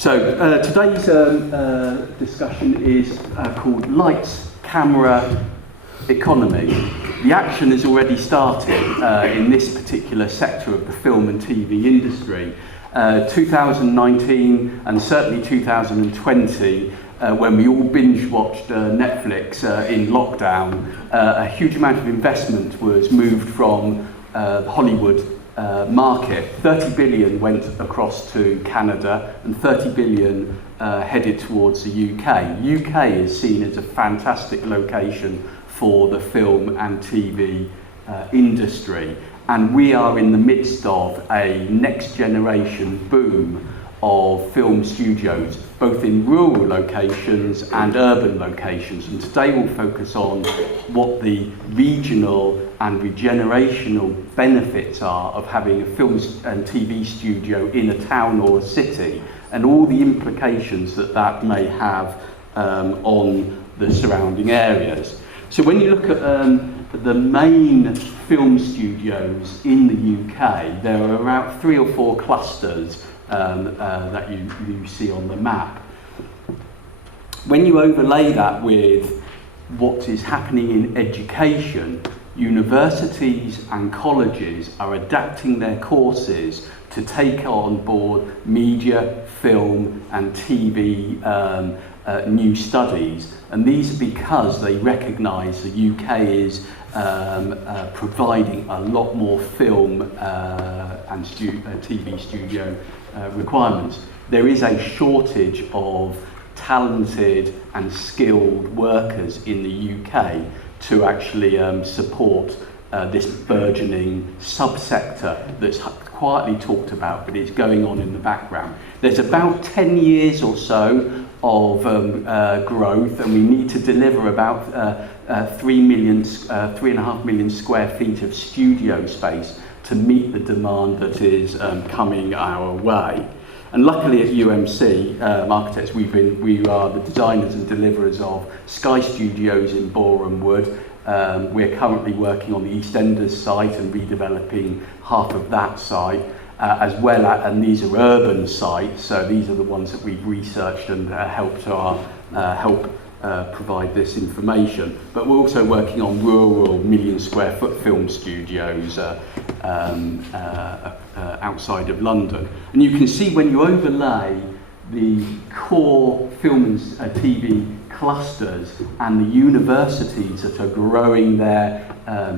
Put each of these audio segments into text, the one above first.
So today's discussion is called Lights, Camera, Economy. The action has already started in this particular sector of the film and TV industry. 2019 and certainly 2020, when we all binge-watched Netflix in lockdown, a huge amount of investment was moved from the Hollywood market. 30 billion went across to Canada and 30 billion headed towards the UK. UK is seen as a fantastic location for the film and TV industry, and we are in the midst of a next generation boom of film studios, both in rural locations and urban locations. And today we'll focus on what the regional and regenerational benefits are of having a film and TV studio in a town or a city, and all the implications that that may have on the surrounding areas. So when you look at the main film studios in the UK, there are around 3 or 4 clusters that you see on the map. When you overlay that with what is happening in education, universities and colleges are adapting their courses to take on board media, film and TV new studies, and these are because they recognise the UK is providing a lot more film and TV studio requirements. There is a shortage of talented and skilled workers in the UK to actually support this burgeoning subsector that's quietly talked about, but it's going on in the background. There's about 10 years or so of growth, and we need to deliver about 3.5 million square feet of studio space to meet the demand that is coming our way. And luckily at UMC Architects, we are the designers and deliverers of Sky Studios in Boreham Wood. We're currently working on the EastEnders site and redeveloping half of that site, as well as, and these are urban sites, so these are the ones that we've researched and helped provide this information. But we're also working on rural million square foot film studios outside of London. And you can see when you overlay the core film and TV clusters and the universities that are growing their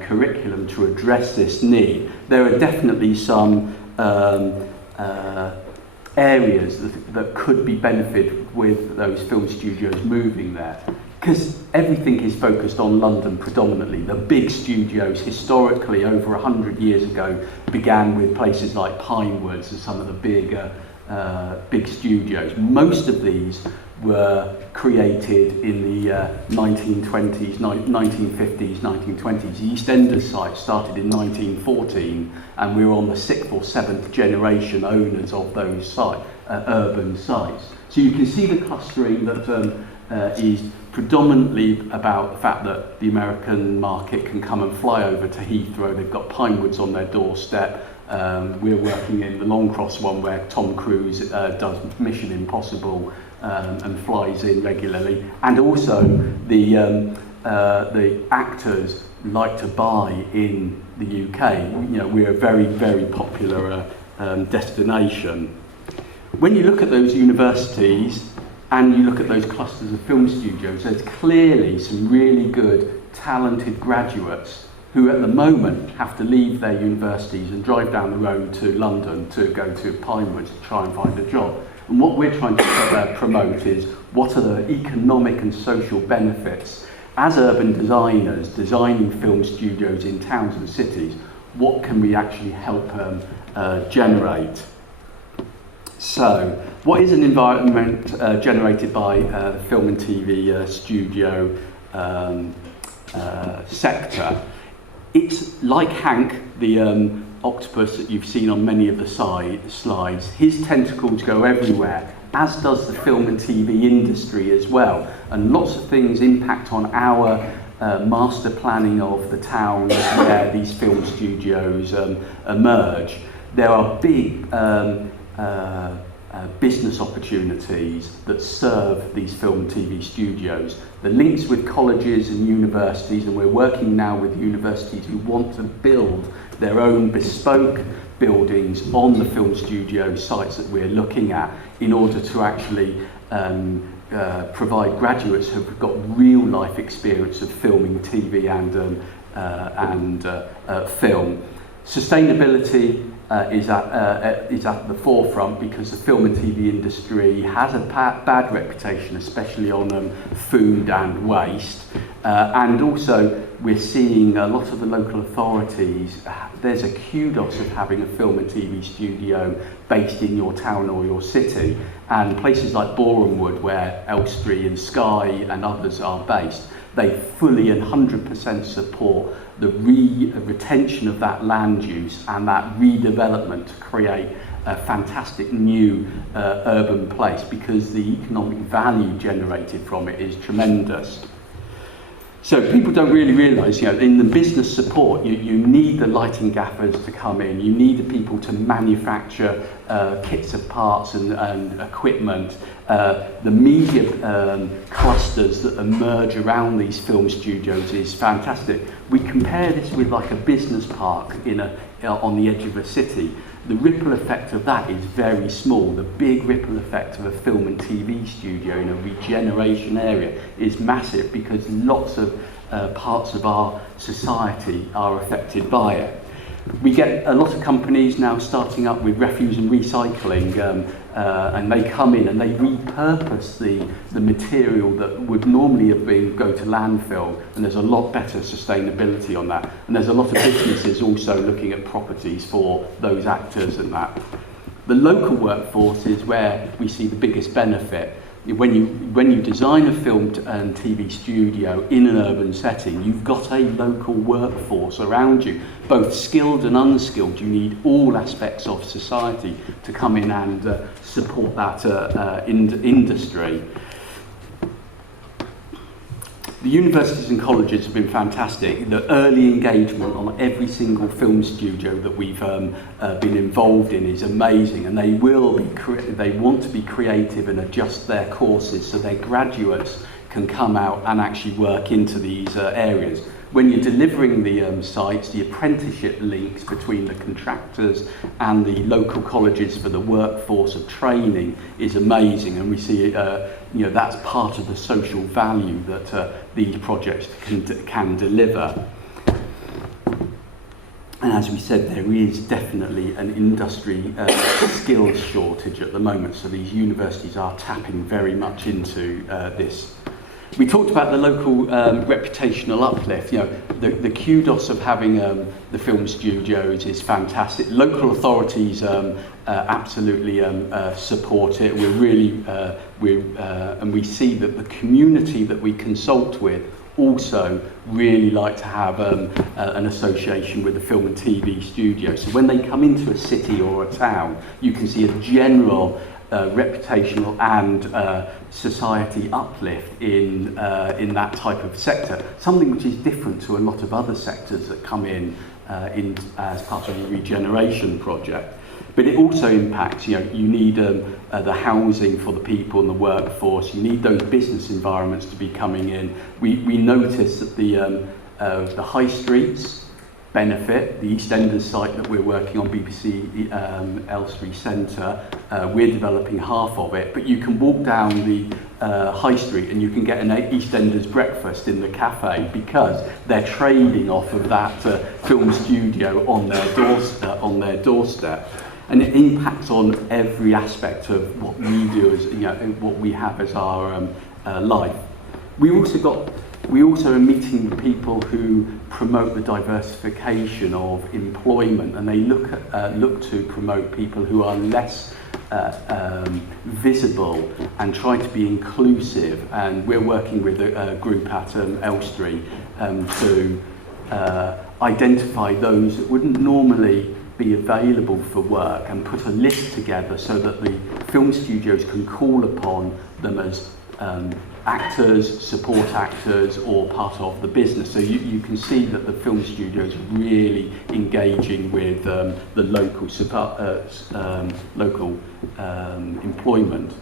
curriculum to address this need, there are definitely some areas that could be benefited with those film studios moving there. Because everything is focused on London predominantly. The big studios historically over 100 years ago began with places like Pinewoods and some of the big studios. Most of these were created in the 1920s, 1950s, 1920s. The EastEnders site started in 1914, and we were on the 6th or 7th generation owners of those urban sites. So you can see the clustering that is predominantly about the fact that the American market can come and fly over to Heathrow. They've got Pinewoods on their doorstep. We're working in the Longcross one where Tom Cruise does Mission Impossible and flies in regularly, and also the actors like to buy in the UK. You know, we're a very, very popular destination. When you look at those universities and you look at those clusters of film studios, there's clearly some really good, talented graduates who at the moment have to leave their universities and drive down the road to London to go to Pinewoods to try and find a job. And what we're trying to promote is what are the economic and social benefits as urban designers designing film studios in towns and cities. What can we actually help generate? So, what is an environment generated by the film and TV studio sector? It's like Hank, the octopus that you've seen on many of the slides. His tentacles go everywhere, as does the film and TV industry as well. And lots of things impact on our master planning of the towns where these film studios emerge. There are big business opportunities that serve these film and TV studios. The links with colleges and universities, and we're working now with universities who want to build their own bespoke buildings on the film studio sites that we're looking at in order to actually provide graduates who've got real life experience of filming TV and film. Sustainability is at the forefront because the film and TV industry has a bad reputation, especially on food and waste. And also we're seeing a lot of the local authorities, there's a kudos of having a film and TV studio based in your town or your city, and places like Borehamwood, where Elstree and Skye and others are based, they fully and 100% support the retention of that land use and that redevelopment to create a fantastic new urban place, because the economic value generated from it is tremendous. So people don't really realise, in the business support, you need the lighting gaffers to come in, you need the people to manufacture kits of parts and equipment, the media clusters that emerge around these film studios is fantastic. We compare this with like a business park on the edge of a city. The ripple effect of that is very small. The big ripple effect of a film and TV studio in a regeneration area is massive, because lots of parts of our society are affected by it. We get a lot of companies now starting up with refuse and recycling, and they come in and they repurpose the material that would normally have go to landfill, and there's a lot better sustainability on that. And there's a lot of businesses also looking at properties for those actors and that. The local workforce is where we see the biggest benefit. When you design a film and TV studio in an urban setting, you've got a local workforce around you, both skilled and unskilled. You need all aspects of society to come in and support that industry. The universities and colleges have been fantastic. The early engagement on every single film studio that we've been involved in is amazing, and they want to be creative and adjust their courses so their graduates can come out and actually work into these areas. When you're delivering the sites, the apprenticeship links between the contractors and the local colleges for the workforce of training is amazing, and we see that's part of the social value that these projects can deliver. And as we said, there is definitely an industry skills shortage at the moment, so these universities are tapping very much into this. We talked about the local reputational uplift. The kudos of having the film studios is fantastic. Local authorities absolutely support it. And we see that the community that we consult with also really like to have an association with the film and TV studio. So when they come into a city or a town, you can see a general reputational and society uplift in that type of sector, something which is different to a lot of other sectors that come in as part of a regeneration project. But it also impacts, you need the housing for the people and the workforce, you need those business environments to be coming in. We notice that the high streets benefit. The EastEnders site that we're working on, BBC Elstree Centre, we're developing half of it, but you can walk down the high street and you can get an EastEnders breakfast in the cafe because they're trading off of that film studio on their doorstep. And it impacts on every aspect of what we do as what we have as our life. We also are meeting people who promote the diversification of employment, and they look to promote people who are less visible and try to be inclusive. And we're working with a group at Elstree to identify those that wouldn't normally be available for work and put a list together so that the film studios can call upon them as actors, support actors, or part of the business. So you can see that the film studio is really engaging with the local employment.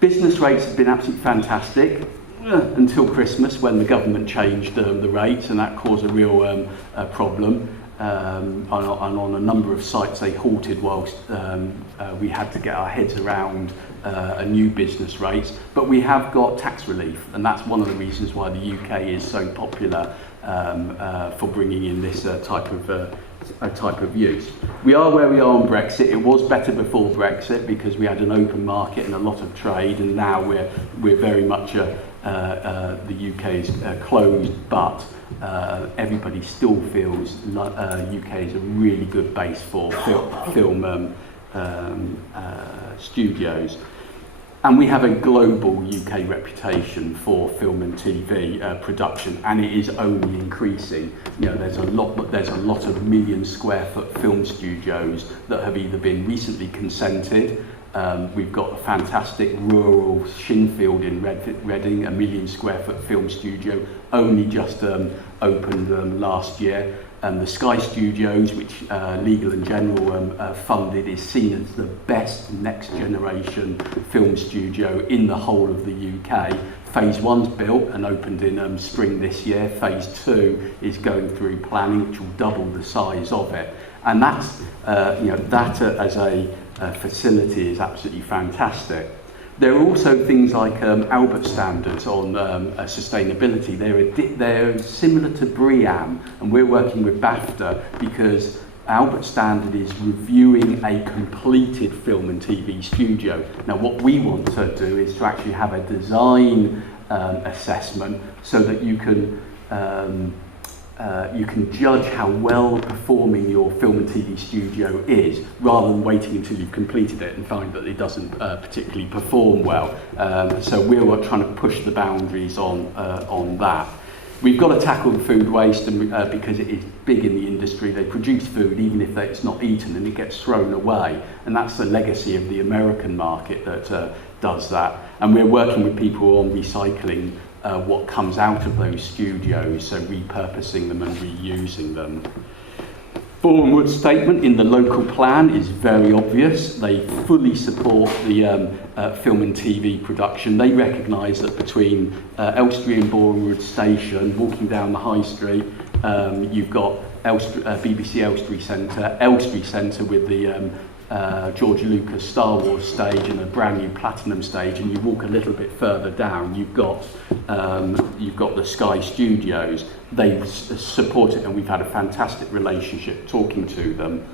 Business rates have been absolutely fantastic until Christmas, when the government changed the rates, and that caused a real problem. And on a number of sites they halted whilst we had to get our heads around a new business rates. But we have got tax relief, and that's one of the reasons why the UK is so popular for bringing in this type of use. We are where we are on Brexit. It was better before Brexit because we had an open market and a lot of trade, and now we're very much the UK is closed, but everybody still feels like UK is a really good base for film studios. And we have a global UK reputation for film and TV production, and it is only increasing. You know, there's a lot of million square foot film studios that have either been recently consented. We've got a fantastic rural Shinfield in Reading, a 1 million square foot film studio, only just opened last year. The Sky Studios, which Legal and General funded, is seen as the best next generation film studio in the whole of the UK. Phase 1's built and opened in spring this year. Phase 2 is going through planning, which will double the size of it. And that's, as a facility is absolutely fantastic. There are also things like Albert standards on sustainability. They're similar to BREEAM, and we're working with BAFTA because Albert Standard is reviewing a completed film and TV studio. Now, what we want to do is to actually have a design assessment so that you can judge how well performing your film and TV studio is, rather than waiting until you've completed it and find that it doesn't particularly perform well. So we're trying to push the boundaries on that. We've got to tackle food waste, and because it is big in the industry. They produce food even if it's not eaten, and it gets thrown away. And that's the legacy of the American market that does that. And we're working with people on recycling what comes out of those studios, so repurposing them and reusing them. Boreham Wood's statement in the local plan is very obvious. They fully support the film and TV production. They recognise that between Elstree and Boreham Wood Station, walking down the High Street, you've got BBC Elstree Centre with the George Lucas Star Wars stage and a brand new Platinum stage, and you walk a little bit further down, you've got the Sky Studios. They support it, and we've had a fantastic relationship talking to them.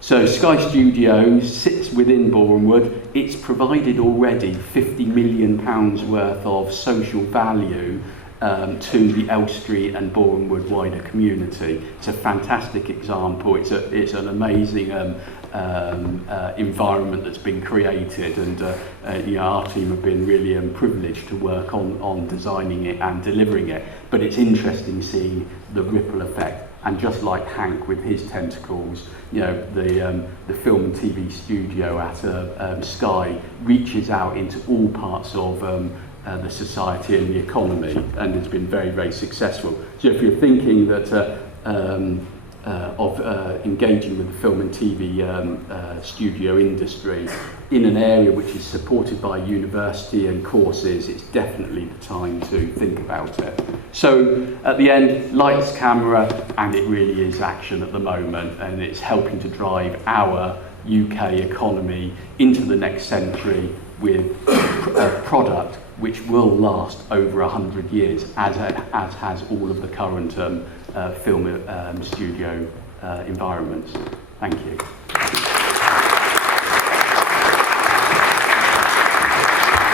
So Sky Studios sits within Boreham Wood. It's provided already £50 million worth of social value to the Elstree and Boreham Wood wider community. It's a fantastic example. It's an amazing environment that's been created, and our team have been really privileged to work on designing it and delivering it. But it's interesting seeing the ripple effect, and just like Hank with his tentacles, the film and TV studio at Sky reaches out into all parts of the society and the economy, and it's been very, very successful. So if you're thinking that of engaging with the film and TV studio industry in an area which is supported by university and courses, it's definitely the time to think about it. So at the end, lights, camera, and it really is action at the moment, and it's helping to drive our UK economy into the next century with a product which will last over 100 years, as has all of the current film studio environments. Thank you.